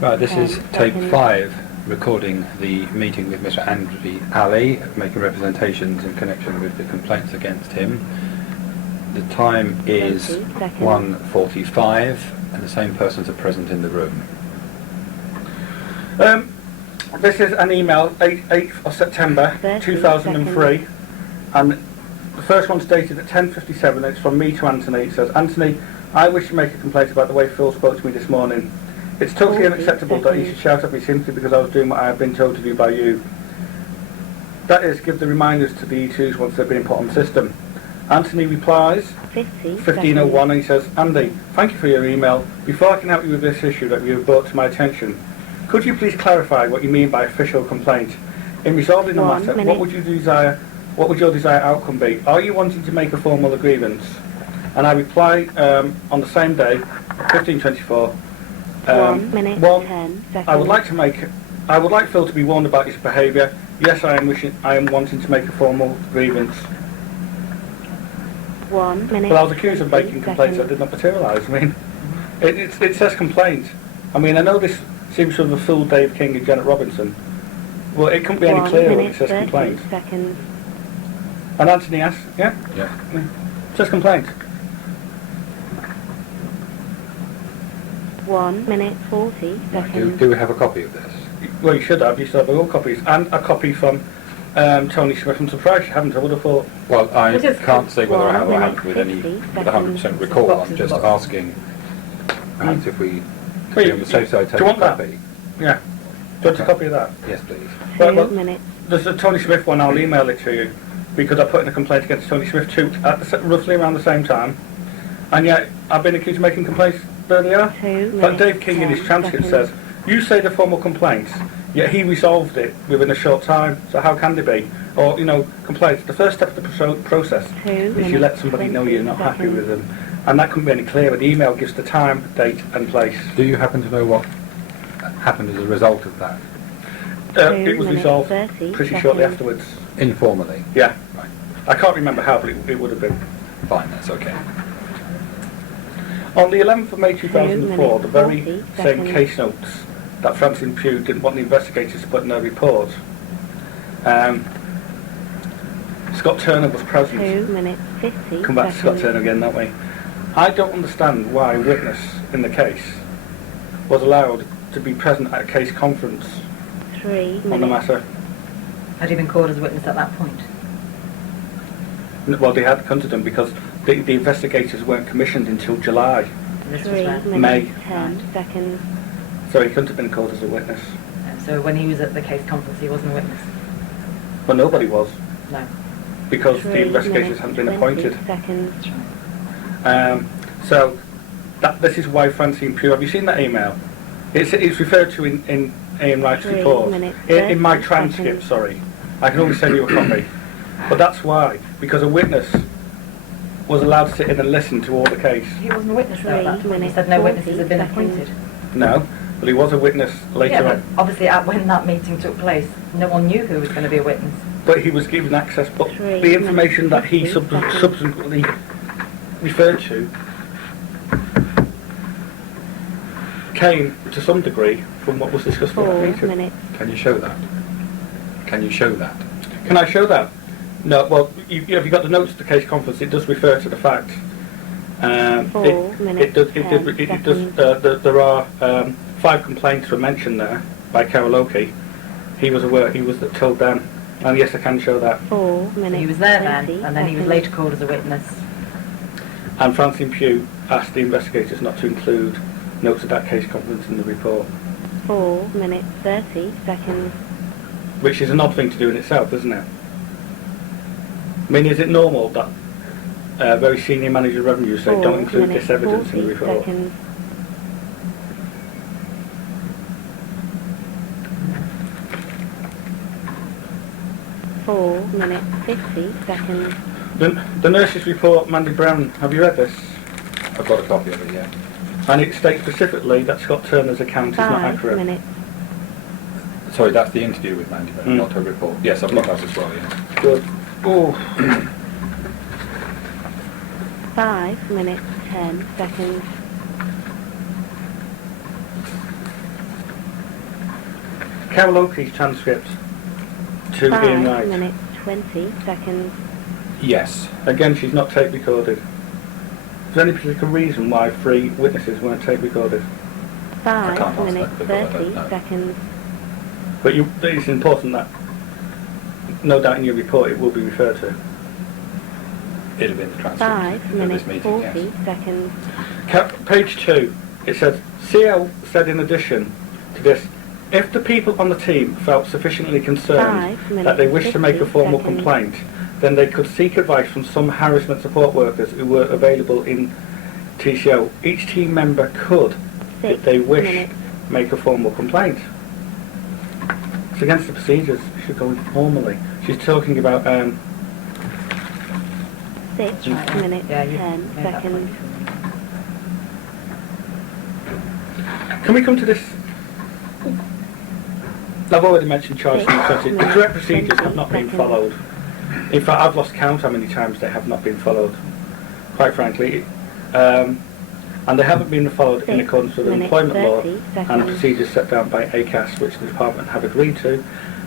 Right, this is tape 5, recording the meeting with Mr. Andi Ali, making representations in connection with the complaints against him. The time is 1:45 and the same persons are present in the room. This is an email, 8th of September 2003, and the first one's dated at 10:57. It's from me to Anthony. It says, Anthony, I wish to make a complaint about the way Phil spoke to me this morning. It's totally unacceptable that he should shout at me simply because I was doing what I have been told to do by you. That is, give the reminders to the E2s once they're being put on the system. Anthony replies, 15:01, and he says, Andy, thank you for your email. Before I can help you with this issue that you have brought to my attention, could you please clarify what you mean by official complaint? In resolving the matter, what would your desired outcome be? Are you wanting to make a formal grievance? And I reply on the same day, 15:24. 1 minute, 10 seconds. I would like Phil to be warned about his behaviour. Yes, I am wanting to make a formal grievance. 1 minute. Well, I was accused of making complaints that did not materialise. I mean, it says complaint. I mean, I know this seems to have fooled Dave King and Janet Robinson. Well, it couldn't be any clearer when it says complaint. Seconds. And Anthony asks, yeah? Yeah. It says complaint. 1 minute, 40 seconds. Do we have a copy of this? Well, you should have. You should have all copies. And a copy from Tony Smith. I'm surprised you haven't. I would have thought... Well, I can't say whether I have or haven't with any with 100% recall. I'm just asking perhaps if we could be on the safe side take a copy. Yeah. Do you want a copy of that? Yes, please. 2 minutes. There's a Tony Smith one. I'll email it to you because I put in a complaint against Tony Smith too at roughly around the same time. And yet, I've been accused of making complaints earlier. But Dave King in his transcript says, you say the formal complaints, yet he resolved it within a short time. So how can they be? Or, complaints. The first step of the process is you let somebody know you're not happy with them. And that couldn't be any clearer. The email gives the time, date and place. Do you happen to know what happened as a result of that? It was resolved pretty shortly afterwards. Informally? Yeah. Right. I can't remember how, but it would have been. Fine, that's okay. On the 11th of May 2004, the very same case notes that Francine Pugh didn't want the investigators to put in their report, Scott Turner was present. 2 minutes, 50 Come back to Scott Turner again, don't we? I don't understand why a witness in the case was allowed to be present at a case conference 3 on the matter. Had he been called as a witness at that point? Well, they had considered him because the investigators weren't commissioned until July. This 3 was when? May. minutes, 10 seconds. So he couldn't have been called as a witness. So when he was at the case conference, he wasn't a witness? Well, nobody was, No. because 3 the investigators minutes, hadn't been 20 appointed. Seconds. So this is why Francine Pugh. Have you seen that email? It's referred to in Ian Wright's 3 report. minutes, In my 30 transcript, seconds. sorry. I can always send you a copy. But that's why, because a witness was allowed to sit in and listen to all the case. He wasn't a witness though at that 3 point. He minutes, said no witnesses had been 40 appointed. No, but he was a witness later Yeah, but on. obviously when that meeting took place, no one knew who was going to be a witness. But he was given access. But 3 the information that he minutes, 50 seconds. subsequently referred to came to some degree from what was discussed in 4 that meeting. minutes. Can you show that? Can you show that? Can I show that? No, well, if you've got the notes of the case conference, it does refer to the fact. 4 minutes, 10 seconds. There are 5 complaints were mentioned there by Carol Oakey. He was aware, he was told them. And yes, I can show that. 4 So minutes, he was there then, 20 and then he was seconds. later called as a witness. And Francine Pugh asked the investigators not to include notes of that case conference in the report. 4 minutes, 30 seconds. Which is an odd thing to do in itself, isn't it? I mean, is it normal that very senior manager of revenue say 4 don't include minutes, this evidence in the 40 report? seconds. Four minutes, 50 seconds. The nurse's report, Mandy Brown, have you read this? I've got a copy of it, yeah. And it states specifically that Scott Turner's account is not 5 accurate. minutes. Sorry, that's the interview with Mandy, Mm. not her report. Yes, I've got that as well, yeah. Good. Oh. 5 minutes, 10 seconds. Carol Oakey's transcript to Ian 5 Wright. minutes 20 seconds. Yes. Again, she's not tape recorded. Is there any particular reason why 3 witnesses weren't tape recorded? 5 can't answer minutes that, but I don't 30 know. seconds. But it's important that, no doubt in your report, it will be referred to. It'll be in the transcript 5 of minutes this meeting, 40 yes. seconds. Page 2, it says, CL said in addition to this, if the people on the team felt sufficiently concerned 5 minutes that they wished to make a 50 formal seconds. complaint, then they could seek advice from some harassment support workers who were available in TCO. Each team member could, if 6 they wish, minutes. make a formal complaint. It's against the procedures. It should go informally. She's talking about 6 Right. minutes Yeah, you 10 made that point. seconds. Can we come to this? I've already mentioned charge Six the minutes, correct procedures have not been 20 followed. In fact, I've lost count how many times they have not been followed, quite frankly. And they haven't been followed in 6 accordance with the minutes, employment law 30 and seconds. procedures set down by ACAS, which the department have agreed to,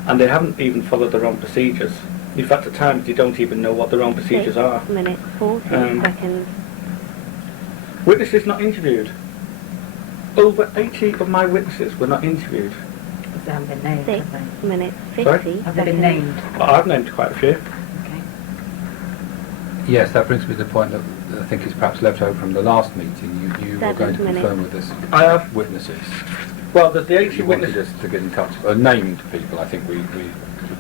and they haven't even followed their own procedures. In fact, at times they don't even know what their own procedures 6 are. minutes 40 Um, seconds. Witnesses not interviewed. Over 80 of my witnesses were not interviewed. Because they haven't been named, 6 have they? minutes 50 Sorry? Have they seconds. been named? But I've named quite a few. Okay. Yes, that brings me to the point that I think is perhaps left over from the last meeting. You were 7 going to minutes. confirm with us I have. witnesses. Well, there's the 80 You wanted witnesses. us to get in touch, named people, I think we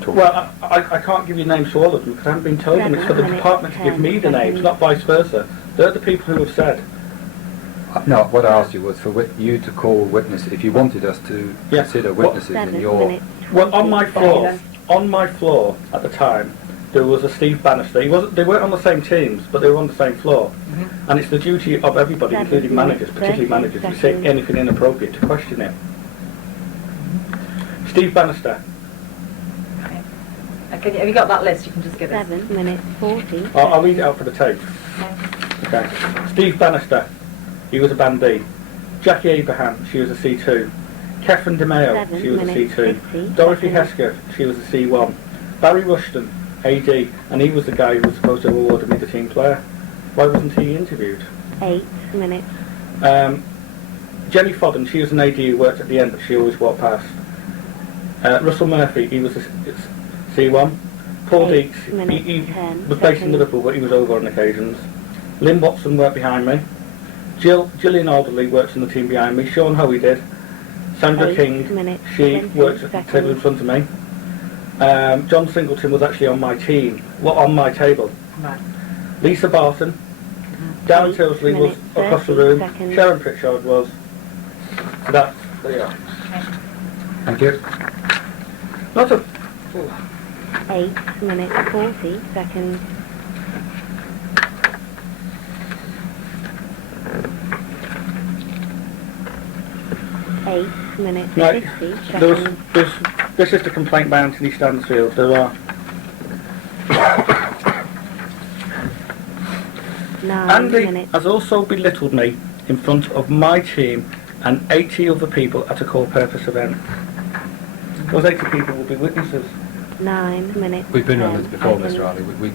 talked Well, I can't give you names to all of them because I haven't been told them. It's for the 7 department to give me the minutes, names, 10 not vice versa. They're the people who have said. No, what I asked you was for you to call witnesses, if you wanted us to Yeah. consider What- witnesses 7 in your... minutes Well, on 20 my seconds. floor at the time, there was a Steve Bannister. They weren't on the same teams, but they were on the same floor. And it's the duty of everybody, 7 including managers, minutes, particularly 30 managers, who say seconds. anything inappropriate to question it. Steve Bannister. Okay. Okay, have you got that list? You can just give us. 7 minutes 40 I'll read it out for the tape. Okay. Okay. Steve Bannister, he was a band B. Jackie Abraham, she was a C2. Catherine DeMeo, 7 she was a minutes, C2. 50 Dorothy seconds. Hesketh, she was a C1. Barry Rushton, AD, and he was the guy who was supposed to have awarded me the team player. Why wasn't he interviewed? 8 minutes. Jenny Fodden, she was an AD who worked at the end, but she always walked past. Russell Murphy, he was a C1. Paul 8 Deeks, minutes, he 10 was based in seconds. Liverpool, but he was over on occasions. Lynn Watson worked behind me. Gillian Alderley works in the team behind me. Sean Hoey did. Sandra 8 King, minutes, she 20 works at the table in seconds. front of me. John Singleton was actually on my team, on my table. Right. Lisa Barton, Darren 8 Tilsley was minutes, across the 30 room. seconds. Sharon Pritchard was. So that's, there you are. Thank you. Not a... 8 minutes 40 seconds. Eight minutes Right, 50 there was, seconds. this is the complaint by Anthony Stansfield. There are 9 Andy minutes. has also belittled me in front of my team and 80 other people at a call-purpose event. Those 80 people will be witnesses. 9 minutes. We've been on 10 this before, seconds. Mr. Ali. We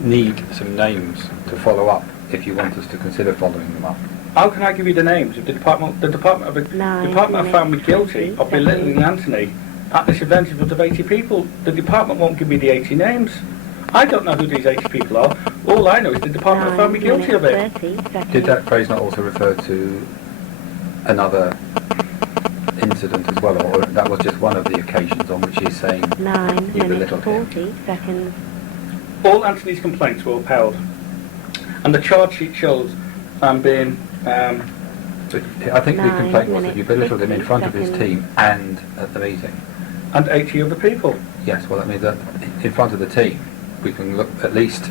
need some names to follow up if you want us to consider following them up. How can I give you the names if the department have 9 found me minutes, guilty 50 of belittling seconds. Anthony at this event in front of 80 people? The department won't give me the 80 names. I don't know who these 80 people are. All I know is the department have found me 9 guilty of it. minutes 30 seconds. Did that phrase not also refer to another incident as well, or that was just one of the occasions on which he's saying 9 you minutes belittled him? 40 seconds. All Anthony's complaints were upheld. And the charge sheet shows I'm being... But I think the 9 complaint was that you minutes, belittled him in 50 front of his seconds. team and at the meeting. and 80 other people. Yes, well that means that in front of the team we can look, at least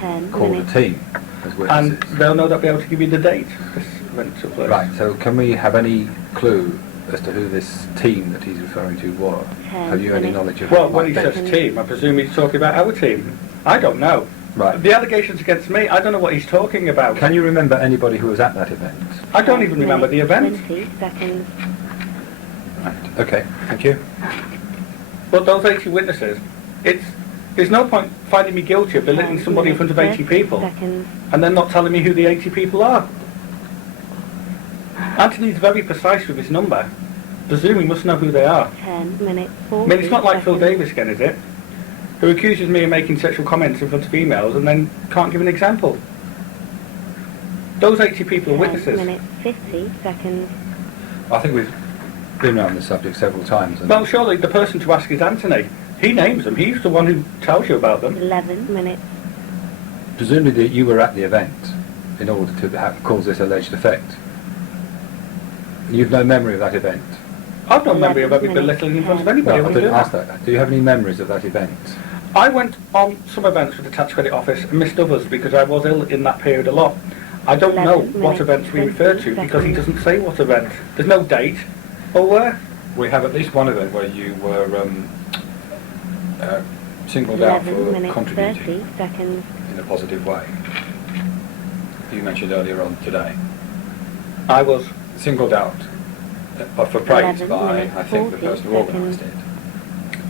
10 call minutes. the team as And witnesses. they'll no doubt be able to give you the date this event took place. Right, so can we have any clue as to who this team that he's referring to were? 10 Have you any minutes. knowledge of Well, who when it he might says be? team, I presume he's talking about our team. I don't know. Right. The allegations against me, I don't know what he's talking about. Can you remember anybody who was at that event? I don't even remember the event. 20 seconds. Right. Okay, thank you. But those 80 witnesses, there's no point finding me guilty of belittling somebody in front of 80 people Seconds. and then not telling me who the 80 people are. Anthony's very precise with his number. Presume he must know who they are. 10 minutes. 40 I mean, it's not like Phil seconds. Davis again, is it? Who accuses me of making sexual comments in front of females and then can't give an example. Those 80 people are 10 witnesses. minutes. 50 seconds. I think we've been around this subject several times. And Well, surely the person to ask is Anthony. He names them. He's the one who tells you about them. 11 minutes. presumably that you were at the event in order to cause this alleged effect. You've no memory of that event? I've no memory of ever belittling in front of anybody. No, I wouldn't didn't do ask that. that. Do you have any memories of that event? I went on some events with the tax credit office and missed others because I was ill in that period a lot. I don't know 11 what minutes, events we refer to 20 because he seconds. doesn't say what event. There's no date or where. We have at least one event where you were singled out 11 for minutes, contributing 30 seconds. in a positive way. You mentioned earlier on today. I was. Singled out for praise 11 by, minutes, I think, the 40 person who organised it.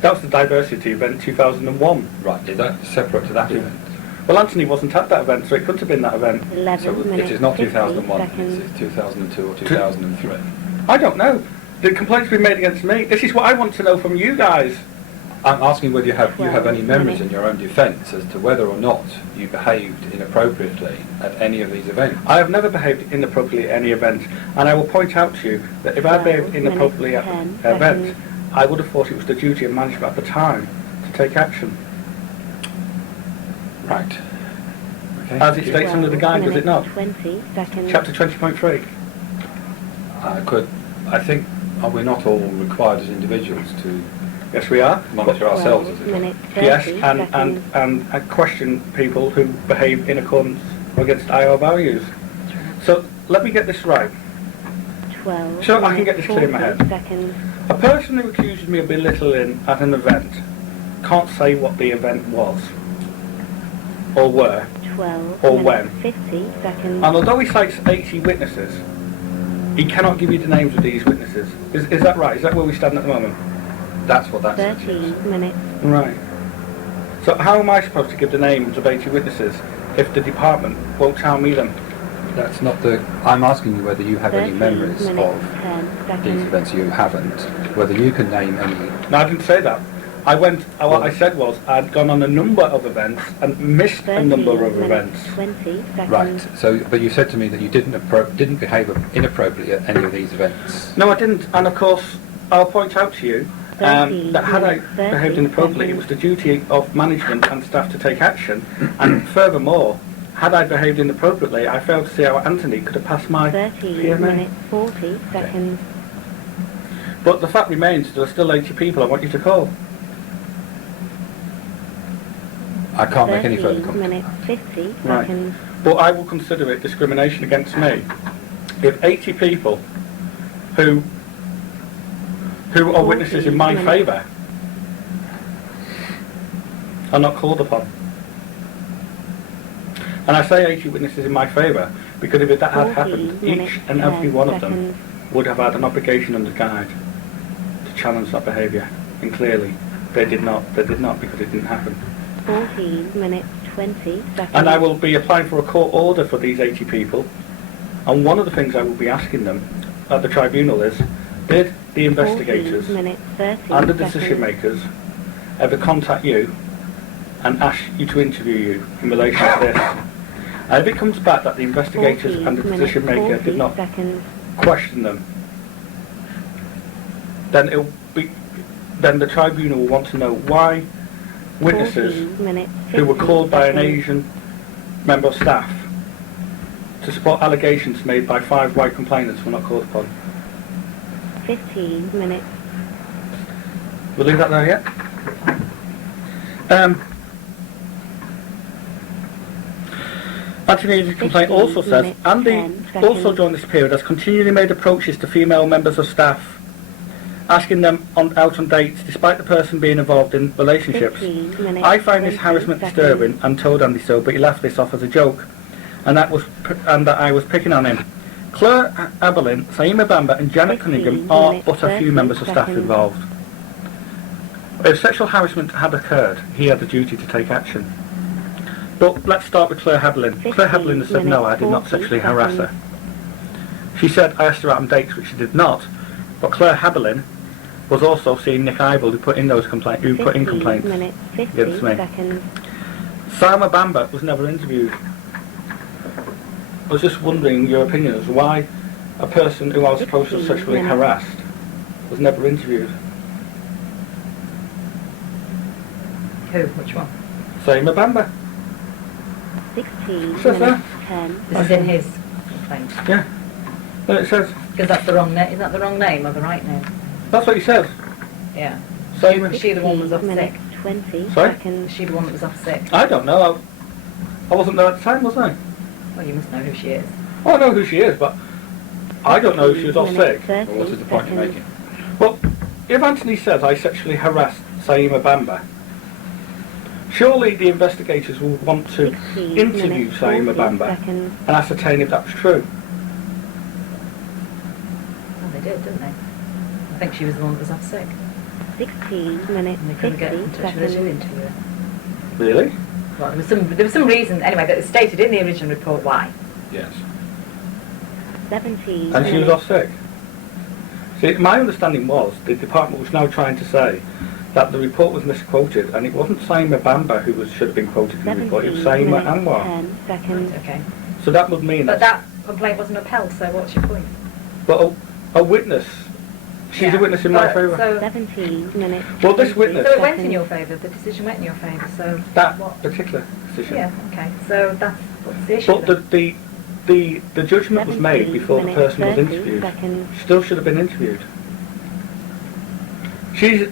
That was the diversity event 2001. Right, is that separate to that event? Well, Anthony wasn't at that event, so it couldn't have been that event. 11 So minutes, it is not 50 2001, seconds. it's 2002 or 2003. I don't know. The complaint's been made against me. This is what I want to know from you guys. I'm asking whether you have any 12 memories in minutes. your own defence as to whether or not you behaved inappropriately at any of these events. I have never behaved inappropriately at any event, and I will point out to you that if I 12 behaved inappropriately at minutes, the 10 event, seconds. I would have thought it was the duty of management at the time to take action. Right. Okay. As it states under the guide, does it not? 20 seconds. Chapter 20.3. I think, are we not all required as individuals to Yes, we are. monitor ourselves as 12 it were? minutes, 30 Yes, seconds. and question people who behave in accordance or against our values. So let me get this right. 12 So I can get minutes, this clear in my 40 head. seconds. A person who accuses me of belittling at an event can't say what the event was, or where, 12 Or minutes, when. 50 seconds. and although he cites 80 witnesses, he cannot give you the names of these witnesses. Is that right? Is that where we stand at the moment? That's what that says. 13 minutes. Right. So how am I supposed to give the names of 80 witnesses if the department won't tell me them? That's not the... I'm asking you whether you have any 13 memories minutes, of 10 these seconds. events. You haven't. Whether you can name any... No, I didn't say that. What I said was I'd gone on a number of events and missed a 13 number of minutes, events. 20 seconds. Right. So, but you said to me that you didn't behave inappropriately at any of these events. No, I didn't. And of course, I'll point out to you 13 that had I minutes, 30 behaved inappropriately, it was the duty of management and staff to take action. And furthermore, had I behaved inappropriately, I failed to see how Anthony could have passed my 13 PMA. minutes, 40 seconds. But the fact remains, there are still 80 people I want you to call. I can't make any further 13 comment. minutes, 50 Right. seconds. But I will consider it discrimination against me if 80 people who are witnesses in my 14 minutes. favour are not called upon. And I say 80 witnesses in my favour because if that had 14 happened, minutes, each and every 10 one of them seconds. would have had an obligation under guide to challenge that behaviour. And clearly, they did not. They did not because it didn't happen. 14 minutes, 20 seconds. And I will be applying for a court order for these 80 people. And one of the things I will be asking them at the tribunal is, did the investigators 14 minutes, 30 and the seconds. decision makers ever contact you and ask you to interview you in relation to this? And if it comes back that the investigators 14 and the minutes, decision maker 40 did not seconds. question them, then then the tribunal will want to know why witnesses 14 minutes, who were 50 called by an seconds. Asian member of staff to support allegations made by 5 white complainants were not called upon. 15 minutes. We'll leave that there yet? Anthony's complaint 15 also says, minutes, Andy 10 seconds. also during this period has continually made approaches to female members of staff, asking them out on dates despite the person being involved in relationships. 15 minutes, I find this 20 harassment seconds. disturbing and told Andy so, but he laughed this off as a joke, and that I was picking on him. Claire Eberlin, Saima Bamba and Janet 15 Cunningham are minutes, but a few 30 members of staff seconds. involved. If sexual harassment had occurred, he had the duty to take action. But let's start with Claire Eberlin. Claire 15 Eberlin has said, no, I did not 40 sexually harass her. seconds. She said, I asked her out on dates, which she did not. But Claire Eberlin was also seeing Nick Ibel, who put in 15 complaints minutes, 50 against me. seconds. Saima Bamba was never interviewed. I was just wondering your opinion as to why a person who I was supposed to have 16 sexually minutes. harassed was never interviewed. Who? Which one? Saima Bamba. 16 Says minutes, 10 This is in his complaint. Yeah. No, it says, Because that's the wrong name. Is that the wrong name or the right name? that's what he says. Yeah. Saima. Is she the one that was off 16 sick? minutes, 20 Sorry? Is seconds. she the one that was off sick? I don't know. I wasn't there at the time, was I? Well, you must know who she is. Oh, I know who she is, but I don't know if she was off 15 sick. minutes, Well, what is the point you're 30 making? Well, if Anthony says I sexually harassed Saima Bamba, surely the investigators will want to 16 interview minutes, Saima 40 Bamba seconds. and ascertain if that was true. Well, they did, didn't they? I think she was the one that was off sick. 16 minutes, And they couldn't get in 50 touch with her to seconds. interview her. Really? Well, there was some reason, anyway, that was stated in the original report why. Yes. 17 And she was minutes. off sick. See, my understanding was the department was now trying to say that the report was misquoted, and it wasn't Saima Bamba who should have been quoted in the report, it was 17 Saima minutes, Anwar. 10 seconds. Okay. So that would mean But that complaint wasn't upheld, so what's your point? but a witness, she's Yeah. a witness in my But- favour. So, 17 minutes. Well, this 20 witness- so it went in seconds. your favour, the decision went in your favour, so That what? particular decision. Yeah, okay, so that's what's the issue But then? the judgment was made 17 before the minutes, person was 30 interviewed. seconds. Still should have been interviewed. She's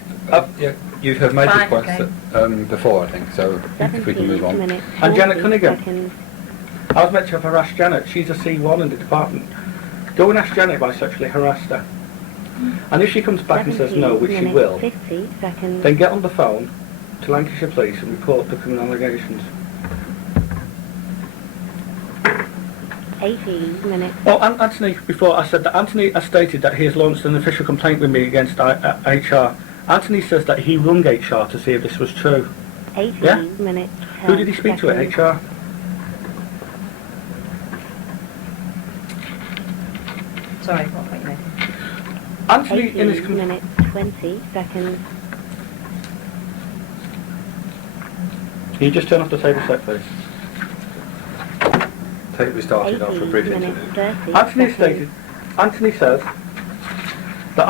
Yeah, you have made this Fine, point okay. before, I think, so if we can move 17 on. minutes, And Janet 40 Cunningham. seconds. I was meant to have harassed Janet. She's a C1 in the department. Go and ask Janet if I sexually harassed her. And if she comes back and says no, which she 17 will, minutes, 50 seconds. then get on the phone to Lancashire Police and report the criminal allegations. 18 minutes. Oh, Anthony, before I said that Anthony has stated that he has launched an official complaint with me against HR. Anthony says that he rung HR to see if this was true. 18 Yeah? minutes. Who did he speak to at seconds. HR? Sorry, what point you made? Anthony, in his 18 minutes, 20 seconds. Can you just turn off the table set, please? Tape restarted after a 18 brief minutes, interview. 30 Anthony seconds. stated, Anthony says that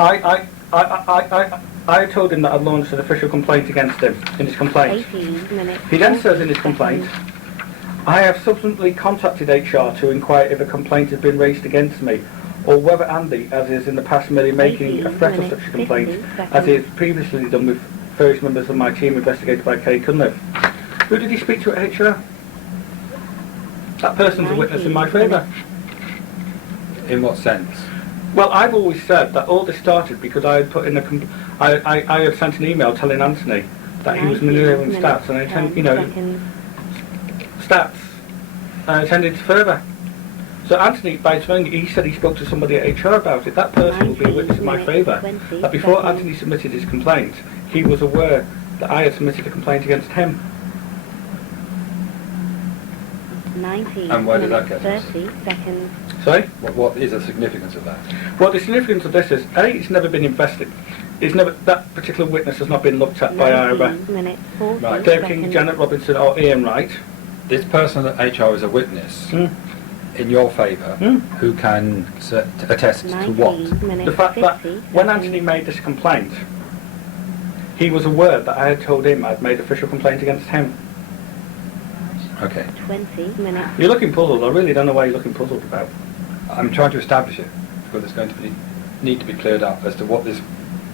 I told him that I'd launched an official complaint against him in his complaint. 18 minutes. He then says in 40 his complaint, seconds. I have subsequently contacted HR to inquire if a complaint has been raised against me, or whether Andy, as is in the past, merely making a threat of such a complaint, 50 as seconds. he has previously done with various members of my team investigated by Kay Cunliffe. Who did he speak to at HR? That person's a witness in my 19 favour. In what sense? Well, I've always said that all this started because I had put in I had sent an email telling Anthony that he was 19 manipulating minutes, stats, and I 10 seconds. stats, and I tended further. So Anthony, by turning, he said he spoke to somebody at HR about it. That person will be a witness in my 19 favour. minutes, 20 That before seconds. Anthony submitted his complaint, he was aware that I had submitted a complaint against him. 19 And where did that minutes, get us? 30 seconds. Sorry? What is the significance of that? Well, the significance of this is, A, it's never been investigated. That particular witness has not been looked at by either 19 minutes, 40 Right. Dave seconds. King, Janet Robinson, or Ian Wright. This person at HR is a witness Hmm. in your favour Hmm. who can attest to 19 what? minutes, The fact that 50 when seconds. Anthony made this complaint, he was aware that I had told him I'd made official complaint against him. Okay. 20 minutes. You're looking puzzled. I really don't know why you're looking puzzled about. I'm trying to establish it, because it's going to need to be cleared up as to what this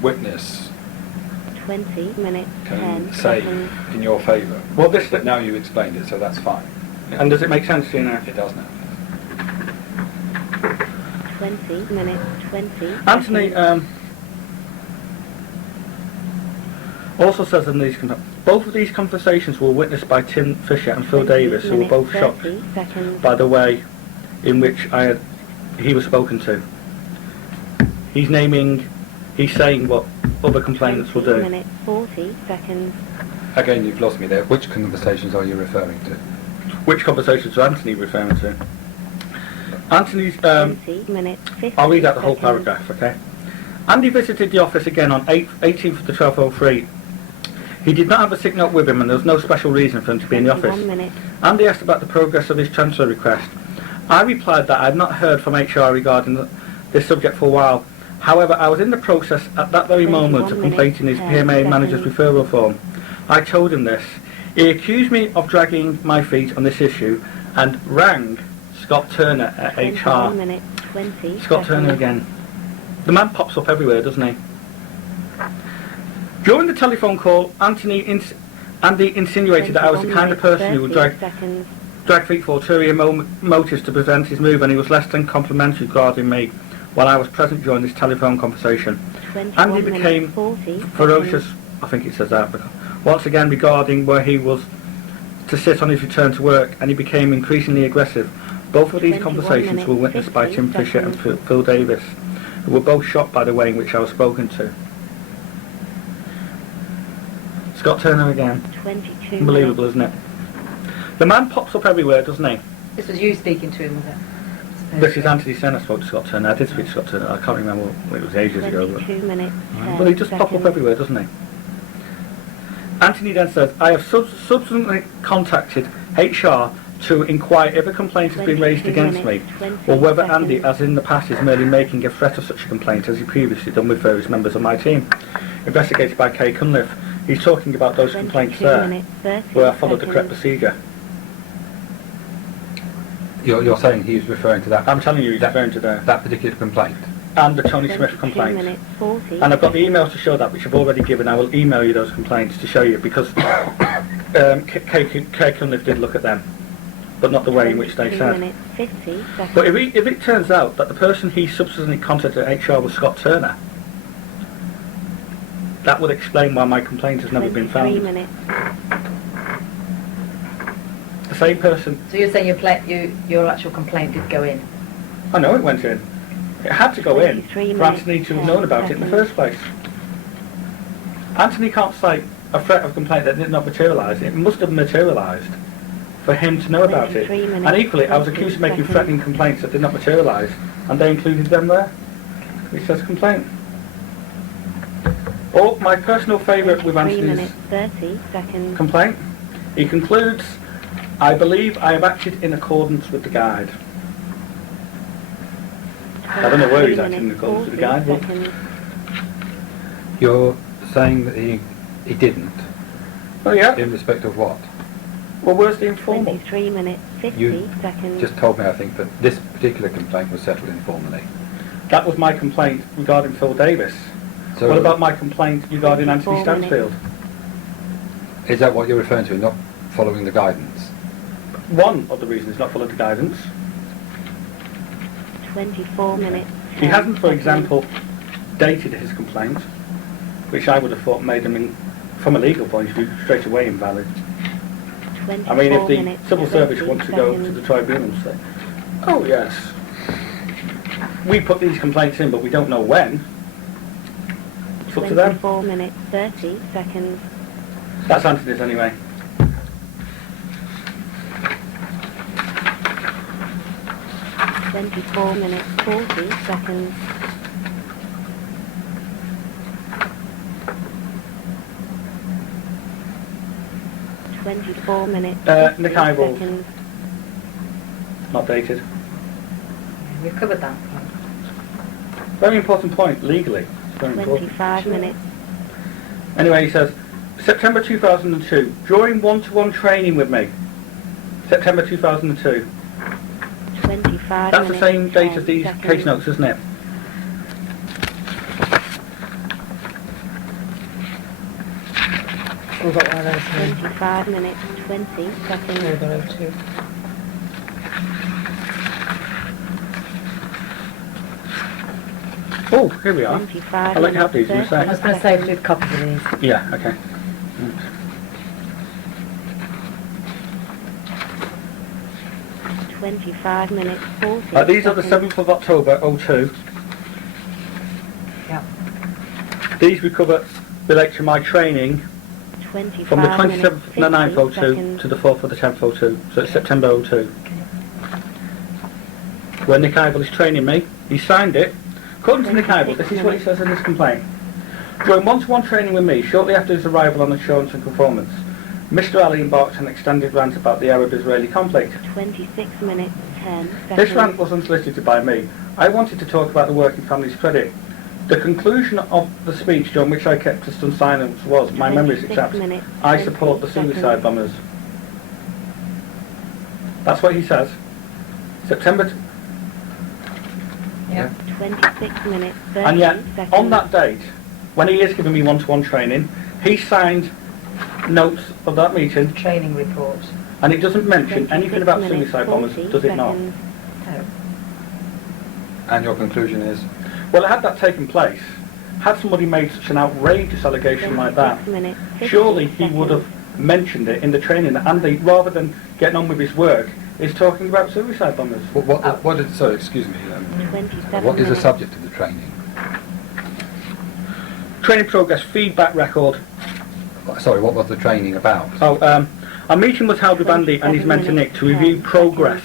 witness 20 minutes, can 10 say seconds. in your favour. Well, this, But now you've explained it, so that's fine. and does it make sense to you now? It does now. 20 minutes, 20 Anthony seconds. also says in these both of these conversations were witnessed by Tim Fisher and Phil 20 Davis, who were both minutes, shocked 30 seconds. by the way in which I had he was spoken to. He's saying what other complainants will 20 do. minutes, 40 seconds. Again, you've lost me there. Which conversations are you referring to? Which conversations is Anthony referring to? Anthony's, 20 minutes, 50 I'll read out the whole seconds. paragraph, okay? Andy visited the office again on 18th of the 12:03. He did not have a sick note with him and there was no special reason for him to be in the office. 21 minutes. Andy asked about the progress of his transfer request. I replied that I had not heard from HR regarding this subject for a while. However, I was in the process at that very moment of 21 completing his minutes, 10 PMA manager's seconds. referral form. I told him this. He accused me of dragging my feet on this issue and rang Scott Turner at 21 HR. minutes, 20 Scott Turner seconds. again. The man pops up everywhere, doesn't he? During the telephone call, Andy insinuated that I was the kind of 21 person who would minutes, drag 30 seconds. feet for ulterior motives to prevent his move, and he was less than complimentary regarding me while I was present during this telephone conversation. 21 Andy minutes, became 40 ferocious, seconds. I think it says that, once again regarding where he was to sit on his return to work, and he became increasingly aggressive. Both of these 21 conversations were minutes, witnessed by 50 Tim Fisher and seconds. Phil Davis, who were both shocked by the way in which I was spoken to. Scott Turner again. 22 Unbelievable, minutes. isn't it? The man pops up everywhere, doesn't he? This was you speaking to him, was it? This is Anthony Sen. I spoke to Scott Turner. I did speak to Scott Turner. I can't remember what it was ages ago. But 22 minutes, 10 well, he just pop up seconds. everywhere, doesn't he? Anthony then says, I have subsequently contacted HR to inquire if a complaint has been raised 22 against me, minutes, 20 or whether Andy, seconds. as in the past, is merely making a threat of such a complaint as he previously done with various members of my team. Investigated by Kay Cunliffe. He's talking about those complaints 22 there, minutes, 30 where I followed the correct seconds. procedure. You're saying he's referring to that? I'm telling you, he's referring to that particular complaint. and the Tony Smith 22 complaint. minutes, 40 And I've got the seconds. emails to show that, which I've already given. I will email you those complaints to show you, because Kay Cunliffe did look at them, but not the way in which they 22 said. minutes, 50 seconds. But if it turns out that the person he subsequently contacted at HR was Scott Turner, that would explain why my complaint has never been 23 found. minutes. The same person, So you're saying your actual complaint did go in? I know it went in. It had to go in 23 for Anthony to have known about it in the first place. Anthony can't cite a threat of complaint that did not materialise. It must have materialised for him to know about it. 23 minutes, And equally, I was 20 accused of making seconds. threatening complaints that did not materialise, and they included them there. It says complaint. Oh, my personal favourite with 23 Anthony's minutes, 30 seconds. complaint. He concludes, I believe I have acted in accordance with the guide. I don't know where he's 23 acting in minutes, accordance with the 40 guide, but seconds. You're saying that he didn't, oh yeah. in respect of what? Well, where's the informal? 23 minutes, 50 You seconds. just told me, I think, that this particular complaint was settled informally. That was my complaint regarding Phil Davis. So What about my complaint regarding 24 Anthony Stansfield? is that what you're referring to, not following the guidance? One of the reasons not followed the guidance. 24 minutes. He 10 hasn't, for seconds. example, dated his complaint, which I would have thought made him, from a legal point of view, straight away invalid. 24 I mean, if the minutes, civil service 20 wants to go to seconds. the tribunal and say, oh yes, we put these complaints in, but we don't know when, it's up to them. 24 minutes, 30 seconds. That's Anthony's anyway. Twenty-four minutes, 40 seconds. Twenty-four minutes, Nick 50 Eyeball. seconds. Not dated. We've covered that. Very important point, legally. It's very important. 25 minutes. Anyway, he says, September 2002, during one-to-one training with me. September 2002. 25 That's the minutes, same date 10 as these seconds. case notes, isn't it? We've got one of those here. 25 minutes, 20 seconds. We've got those two. Oh, here we are. 25 I'll let you have minutes, these in a 30 sec. I was going to say if we've copies of these. Yeah, okay. 25 25 minutes 40 These are the seconds. 7th of October, 02. Yeah. These relate to my training 25 from the 27th minutes, of the 9th, 50 02 seconds. to the 4th of the 10th, 02. So it's September 02. Where Nick Ivel is training me. He signed it. According to Nick Ivel, this is what he says in his complaint. During one-to-one training with me, shortly after his arrival on assurance and conformance, Mr. Ali embarked on an extended rant about the Arab-Israeli conflict. 26 minutes 10 seconds. This rant was unsolicited by me. I wanted to talk about the working family's credit. The conclusion of the speech, during which I kept a stunned silence, was, my memories 26 except, minutes, I support the 20 suicide seconds. bombers. That's what he says. September... Yeah. 26 minutes 30 And yet, seconds. on that date, when he is giving me one-to-one training, he signed notes of that meeting, Training report. and it doesn't mention 26 anything about minutes, suicide bombers, 40 does it not? seconds. No. And your conclusion is? Well, had that taken place, had somebody made such an outrageous allegation like that, 26 minutes, 50 surely he seconds. would have mentioned it in the training, and they, rather than getting on with his work, is talking about suicide bombers. Sorry, excuse me. 27 What is the minutes. subject of the training? Training progress, feedback record. Sorry, what was the training about? A meeting was held with Andy and his mentor Nick to review progress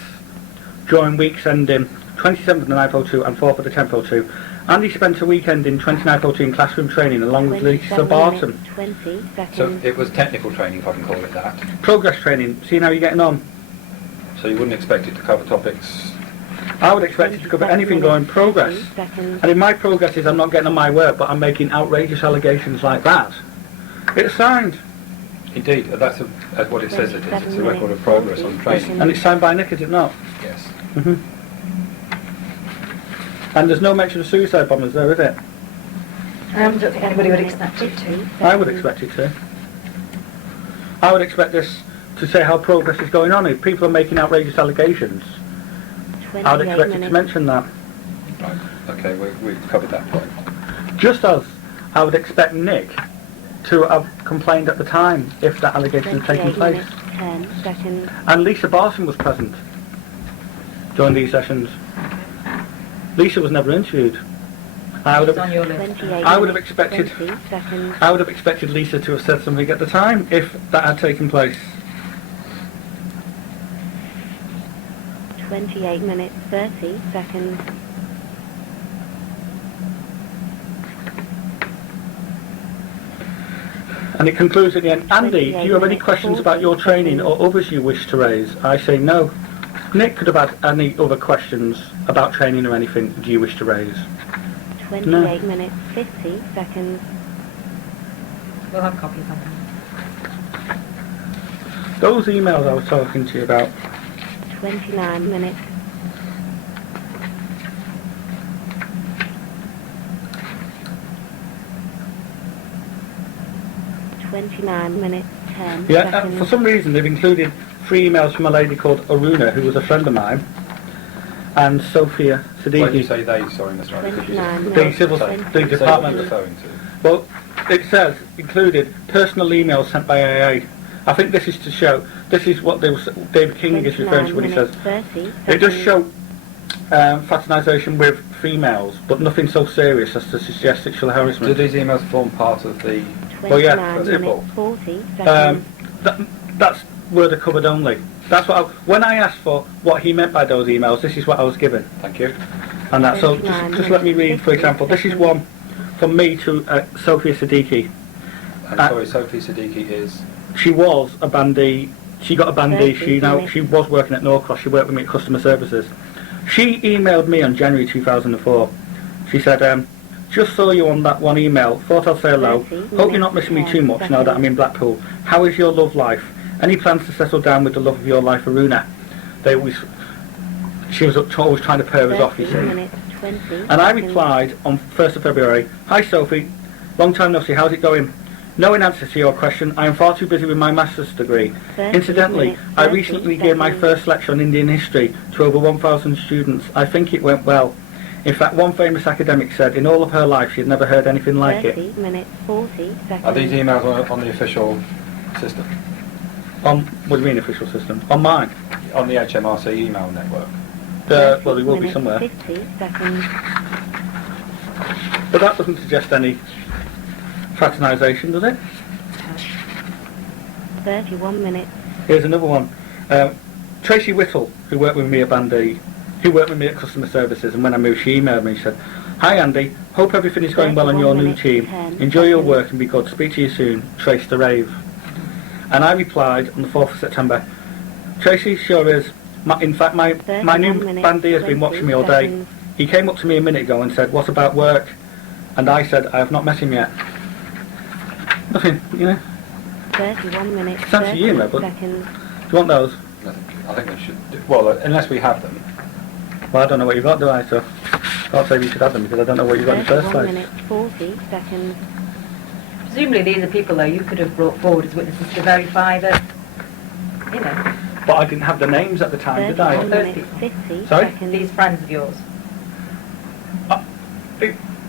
during weeks ending 27th of the 9th 02 and 4th of the 10th 02. Andy spent a weekend in 29th 02 in classroom training along with Lisa 27 Barton. minutes, 20 seconds. So it was technical training, if I can call it that. Progress training, seeing how you're getting on. So you wouldn't expect it to cover topics. I would expect it to cover 27 anything going minutes, progress. 30 seconds. And in my progress is I'm not getting on my work, but I'm making outrageous allegations like that. It's signed, Indeed, that's what it says it is. It's a record of progress on training. and it's signed by Nick, is it not? Yes. And there's no mention of suicide bombers there, is it? I don't think anybody would expect it to. I would expect it to. I would expect this to say how progress is going on. If people are making outrageous allegations, I would 28 expect it to minutes. mention that. Right. Okay, we've covered that point. Just as I would expect Nick to have complained at the time if that allegation had taken 28 place. minutes 10 seconds. And Lisa Barton was present during these sessions. Lisa was never interviewed. I would It's on have, your list. 28 I would have minutes, expected- 20 seconds. I would have expected Lisa to have said something at the time if that had taken place. 28 minutes 30 seconds. And it concludes at the end, Andy, do you have any 28 questions about your training or others you wish to raise? I say no. Nick could have had any other questions about training or anything do you wish to raise? 28 minutes 50 seconds. We'll have copies of them. Those emails I was talking to you about, 29 minutes. .29 minutes 10 yeah, seconds. for some reason they've included 3 emails from a lady called Aruna, who was a friend of mine, and Sophia When you Siddiqui. say they, sorry, Mr. Andi, could you 29 just- The minutes. civil, Say the what say what department. you're referring to. Well, it says included personal emails sent by AA. I think this is to show, this is what David King is referring to when he says, 30 it does seconds. show fraternisation with females, but nothing so serious as to suggest sexual Do harassment. these emails form part of the... 29 yeah, minutes 40 seconds. That's word of covered only. That's what when I asked for what he meant by those emails, this is what I was given. Thank you. And that, so 29 just let me read, for example, this is one from me to Sophia Siddiqui. And sorry, Sophie Siddiqui is... She was a bandy. She got a bandy. 30 She was working at Norcross. She worked with me at Customer Services. She emailed me on January 2004. She said, just saw you on that one email. Thought I'd say hello. 30 Hope you're not missing me too much now that I'm in Blackpool. How is your love life? Any plans to settle down with the love of your life, Aruna? She was always trying to pair us off, you 30 see. minutes 20 And I seconds. replied on 1st of February, Hi Sophie, long time no see, how's it going? No, in answer to your question, I am far too busy with my master's degree. 30 Incidentally, minutes, I 30 recently gave my seconds. first lecture on Indian history to over 1,000 students. I think it went well. In fact, one famous academic said in all of her life she had never heard anything like it. 30 minutes 40 seconds. Are these emails on the official system? On, what do you mean official system? On mine. on the HMRC email network. Well, he will be 30 somewhere. minutes, 50 seconds. But that doesn't suggest any fraternisation, does it? 31 minutes. Here's another one. Tracy Whittle, who worked with me at Bandy, who worked with me at Customer Services, and when I moved, she emailed me. She said, "Hi Andy, hope everything is going well on your new 31 team. minutes, 10 Enjoy your seconds. work and be good. Speak to you soon. Trace the Rave." And I replied on the 4th of September, "Tracy sure is. In fact, my 31 new minutes, Bandy has been 20 watching me all day. seconds. He came up to me a minute ago and said, 'What about work?' And I said, 'I have not met him yet.'" Nothing, you know. 31 minutes, Sounds to you, 30 mate, but- seconds. Do you want those? I think they should do, well, unless we have them. Well, I don't know what you've got, do I? So can't say we should have them because I don't know what you've got in the first 31 place. minutes, 40 seconds. Presumably these are people though you could have brought forward as witnesses to verify that, you know, But I didn't have the names at the time, did 31 I? minutes, 50 Sorry? seconds. these friends of yours.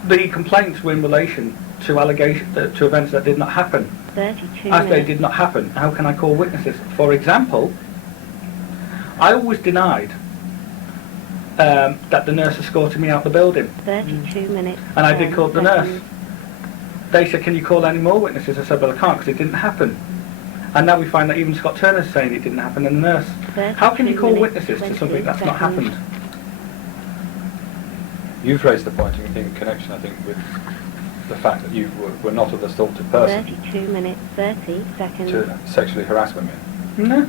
The complaints were in relation to to events that did not happen. 32 As they minutes. did not happen, how can I call witnesses? For example, I always denied that the nurse escorted me out the building, 32 minutes. and I did 10 call the nurse. seconds. They said, "Can you call any more witnesses?" I said, "Well, I can't because it didn't happen." And now we find that even Scott Turner's saying it didn't happen, and the nurse. How can you 32 call minutes, witnesses to 20 something that's not seconds. happened? You've raised the point in connection, I think, with the fact that you were not an assaulted person 32 minutes, 30 seconds. to sexually harass women. No,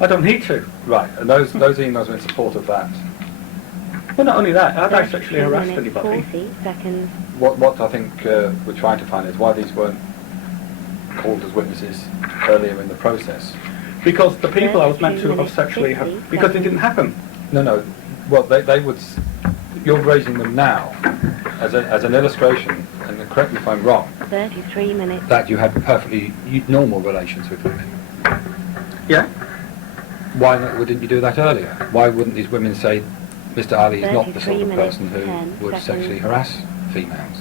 I don't need to. Right, and those emails are in support of that. Well, not only that, had I 32 sexually harassed minutes, anybody? 40 seconds. What I think we're trying to find is why these weren't called as witnesses earlier in the process. Because the people I was meant to 32 have sexually minutes, 50 because it didn't happen. No, well, they would. You're raising them now as an illustration, and correct me if I'm wrong, 33 minutes. that you had perfectly normal relations with women. Yeah. Why didn't you do that earlier? Why wouldn't these women say, Mr. Ali is not the 33 sort of minutes, person who 10 would seconds. sexually harass females?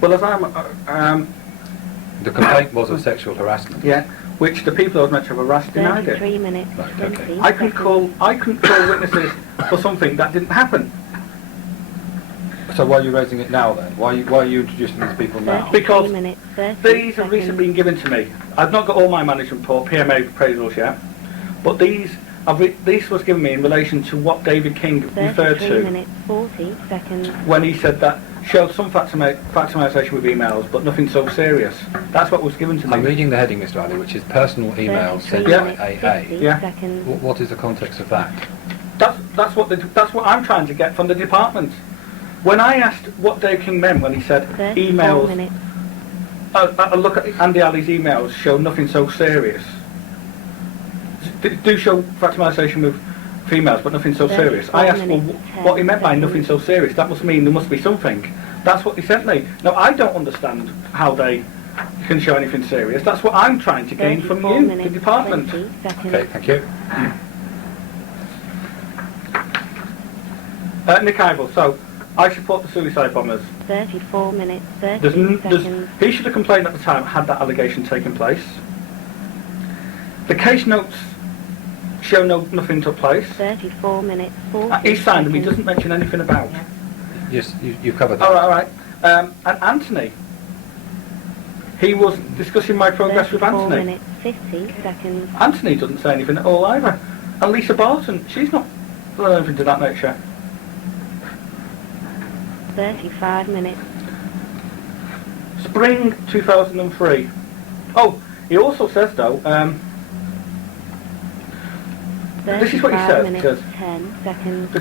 Well, as I'm, The complaint was of sexual harassment. yeah, which the people I was meant to have harassed denied it. 33 minutes, Right, 20 okay. I couldn't call witnesses for something that didn't happen. So why are you raising it now then? Why are you introducing these people now? 33 Because minutes, 30 These have seconds. recently been given to me. I've not got all my management report, PMA appraisals yet, but these was given me in relation to what David King referred 33 to minutes, 40 seconds. when he said that showed some factorisation with emails, but nothing so serious. That's what was given to me. I'm reading the heading, Mr. Ali, which is personal emails 33 sent Yeah. minutes, by 50 AA. Yeah. seconds. What is the context of that? That's what I'm trying to get from the department. When I asked what Dave King meant when he said 34 emails, minutes. a look at Andi Ali's emails show nothing so serious. Do show fraternisation with females, but nothing so serious. I asked, well, what he meant by nothing so serious. That must mean there must be something. That's what he sent me. Now, I don't understand how they can show anything serious. That's what I'm trying to gain from 34 you, minutes, the department. 20 seconds. Okay, thank you. Nick Ivell, so I support the suicide bombers. 34 minutes, 30 seconds. He should have complained at the time had that allegation taken place. The case notes show nothing took place. 34 minutes, 40 He signed them, he seconds. doesn't mention anything about. Yes, you've covered that. All right. And Anthony, he was discussing my progress with 34 Anthony. minutes, 50 seconds. Anthony doesn't say anything at all either. And Lisa Barton, she's not done anything to that nature. 35 minutes. Spring 2003. Oh, he also says though, this is what he 35 says. He minutes, says, 10 seconds. the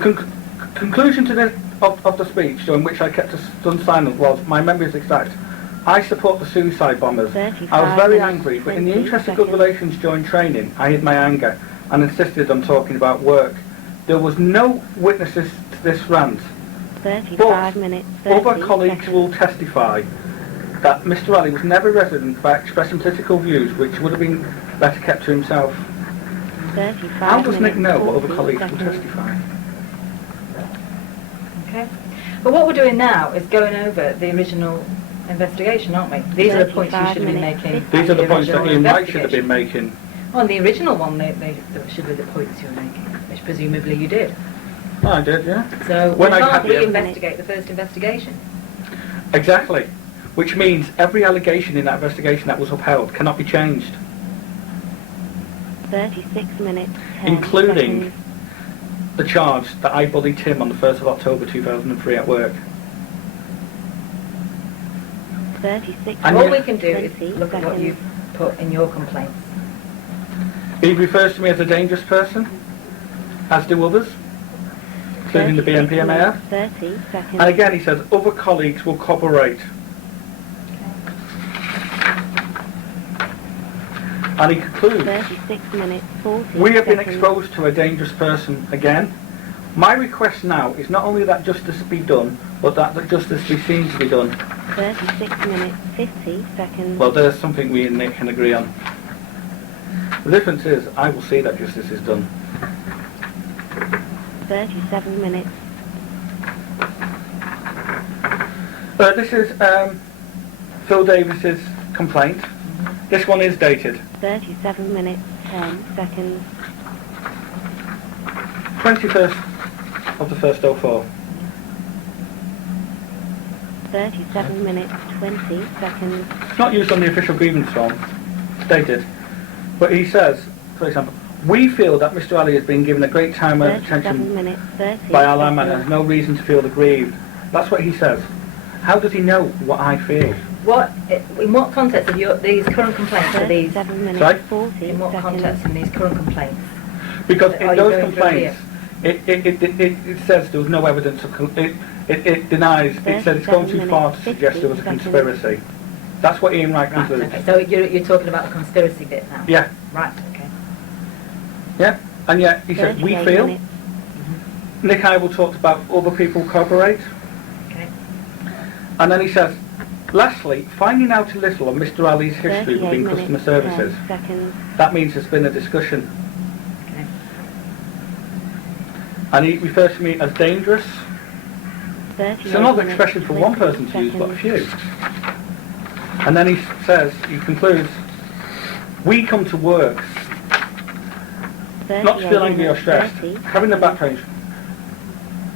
conclusion to of the speech, during which I kept stunned silent, was, my memory is exact. I support the suicide bombers. 35 I was very minutes, angry, but in the 20 interest of good seconds. relations during training, I hid my anger and insisted on talking about work. There was no witnesses to this rant. 35 minutes, 30 Other colleagues seconds. will testify that Mr. Ali was never resident by expressing political views which would have been better kept to himself. 35 How does Nick minutes, know what 40 other colleagues will seconds. testify? Okay. But what we're doing now is going over the original investigation, aren't we? These are the points you 35 should have been minutes, making. 50 These are the at points that original Ian Wright should have been investigation. making On the original one, they should be the points you were making, which presumably you did. I did, yeah. So When we I can't had the- re-investigate the first investigation. Exactly. Which means every allegation in that investigation that was upheld cannot be changed. 36 minutes, 10 Including seconds. the charge that I bullied Tim on the 1st of October 2003 at work. 36 And All yet- we can do is 20 look at what seconds. you've put in your complaints. He refers to me as a dangerous person, as do others, including the 36 BNPMAF. minutes, 30 seconds. And again, he says other colleagues will cooperate. And he concludes, 36 minutes, 40 we have been seconds. exposed to a dangerous person again. My request now is not only that justice be done, but that justice be seen to be done. 36 minutes, 50 seconds. Well, there's something we and Nick can agree on. The difference is, I will see that justice is done. 37 minutes. This is Phil Davis's complaint. This one is dated 37 minutes, 10 seconds. 21st of the 1st 04. 37 minutes, 20 seconds. It's not used on the official grievance form. It's dated. But he says, for example, we feel that Mr. Ali has been given a great time of 37 attention minutes, 30 by our landman and seconds. has no reason to feel aggrieved. That's what he says. How does he know what I feel? In what context of these current complaints are these? 37 minutes, Sorry? 40 In what seconds. context in these current complaints? Because Are in you those going through complaints, it says there was no evidence of... It denies, it says it's going too far to suggest there was a 50 conspiracy. That's what Ian Wright Right, concludes. okay. So you're talking about the conspiracy bit now? Yeah, Right, okay. yeah. And yet, he says, we 38 feel... minutes. Nick Ivel talked about other people cooperate. Okay. And then he says, lastly, finding out a little of Mr. Ali's history 38 within minutes, customer services. 10 seconds. That means there's been a discussion. Okay. And he refers to me as dangerous. 38 It's another minutes, expression for one 20 person to use, but a seconds. few. And then he says, he concludes, we come to work not to feel 38 angry or minutes, stressed. 30 Having a back seconds. pain,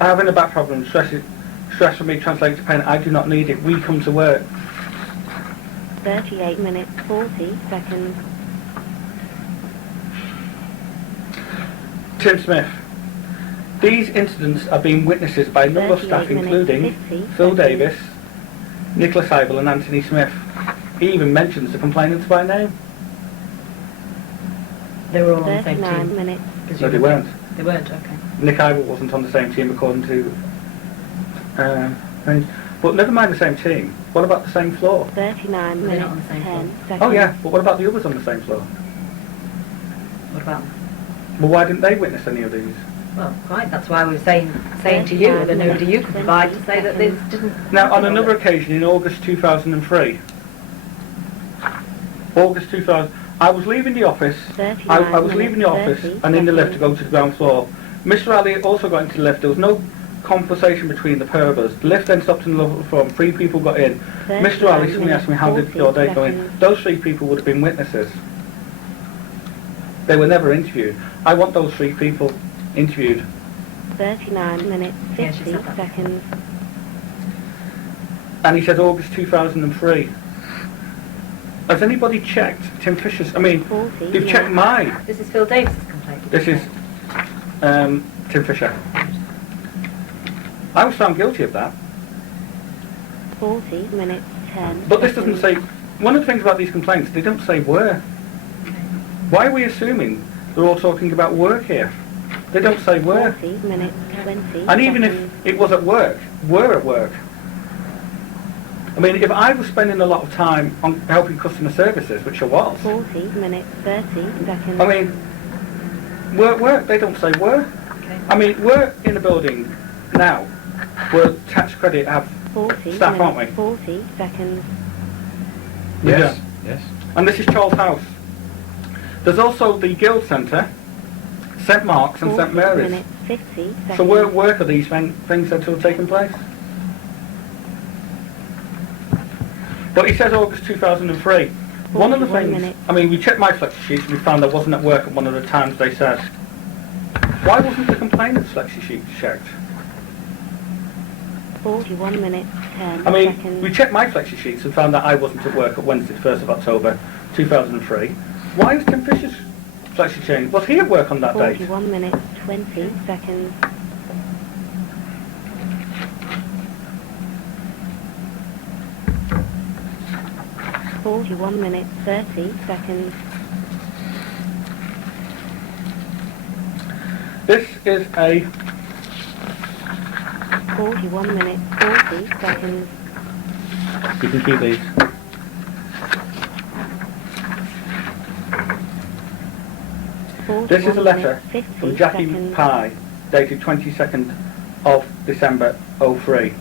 having a back problem, stress for me translates to pain. I do not need it. We come to work. 38 minutes, 40 seconds. Tim Smith. These incidents are being witnessed by a number of staff, 38 minutes, including 50 Phil seconds. Davis, Nicholas Ivel and Anthony Smith. He even mentions the complainants by name. They were all on the same 39 team? minutes. No, they presumably. weren't. They weren't, okay. Nick Ivel wasn't on the same team according to... but never mind the same team. What about the same floor? 39 They're minutes, not on the same 10 floor. seconds. Oh yeah, but what about the others on the same floor? What about them? Well, why didn't they witness any of these? Well, quite, that's why I was saying to you, are there nobody you could provide to say that this didn't... Now, on another occasion in August 2003, August 2000, I was leaving the office, I was leaving the office and in the lift to go to the ground floor. Mr. Ali also got into the lift. There was no conversation between the pair of us. The lift then stopped in the level floor and 3 people got in. Mr. Ali suddenly asked me how did your day go in. Those 3 people would have been witnesses. They were never interviewed. I want those 3 people interviewed. 39 minutes, Yeah, she 50 said that. seconds. And he said August 2003. Has anybody checked Tim Fisher's? I mean, 40 they've checked minutes. mine. This is Phil Davis's complaint. This is Tim Fisher. I was found guilty of that. 40 minutes, 10 But this doesn't seconds. say... One of the things about these complaints, they don't say where. Why are we assuming they're all talking about work here? They don't say where. 40 minutes, 20 And even seconds. if it was at work, we're at work. I mean, if I was spending a lot of time on helping customer services, which I was, 40 minutes, 30 seconds. I mean, we're at work, they don't say where. Okay. I mean, we're in a building now where tax credit have 40 staff, aren't minutes, we? 40 seconds. Yes. Yes. And this is Charles House. There's also the Guild Centre, St Mark's and 40 St Mary's. minutes, 50 seconds. So where at work are these things that have taken place? But he says August 2003. one of the 41 things, minutes. I mean, we checked my flexi sheets and we found I wasn't at work at one of the times they said. Why wasn't the complainant's flexi sheet checked? 41 minutes, 10 I mean, seconds. we checked my flexi sheets and found that I wasn't at work at Wednesday, 1st of October, 2003. Why is Tim Fisher's flexi change? Was he at work on that date? 41 minutes, 20 seconds. Forty-one minutes, 30 seconds. This is a 41 minutes, 40 seconds. You can keep these. This is a letter from Jackie Pye, dated 22nd of December 03.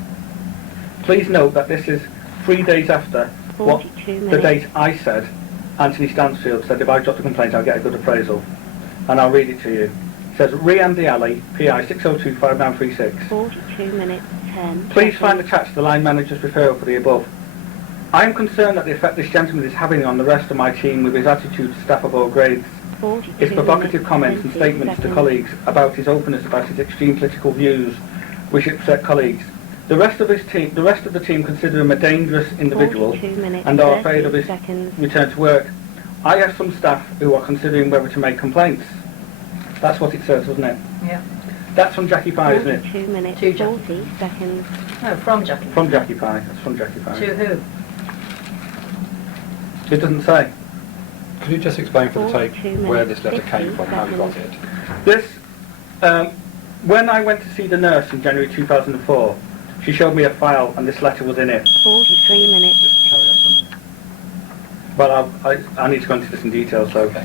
Please note that this is 3 days after what 42 the minutes. date I said. Anthony Stansfield said if I drop a complaint I'll get a good appraisal. And I'll read it to you. It says, Andi Ali, PI 6025936. 42 minutes, 10 Please find seconds. attached the line manager's referral for the above. I am concerned that the effect this gentleman is having on the rest of my team with his attitude to staff of all grades. 42 His provocative minutes, comments and 20 statements to seconds. colleagues about his openness about his extreme political views, which upset colleagues. The rest of the team consider him a dangerous individual 42 minutes, and are afraid of 30 his seconds. return to work. I have some staff who are considering whether to make complaints. That's what it says, doesn't it? Yeah. That's from Jackie Pye, isn't it? 42 minutes, To Jackie. 40 seconds. No, from Jackie. From Jackie Pye. That's from Jackie Pye. To who? It doesn't say. Could you just explain for the tape 42 where minutes, this letter came 50 from, how you got seconds. it? This, when I went to see the nurse in January 2004, she showed me a file and this letter was in it. 43 minutes. Just carry on from there. Well, I need to go into this in detail, so Okay.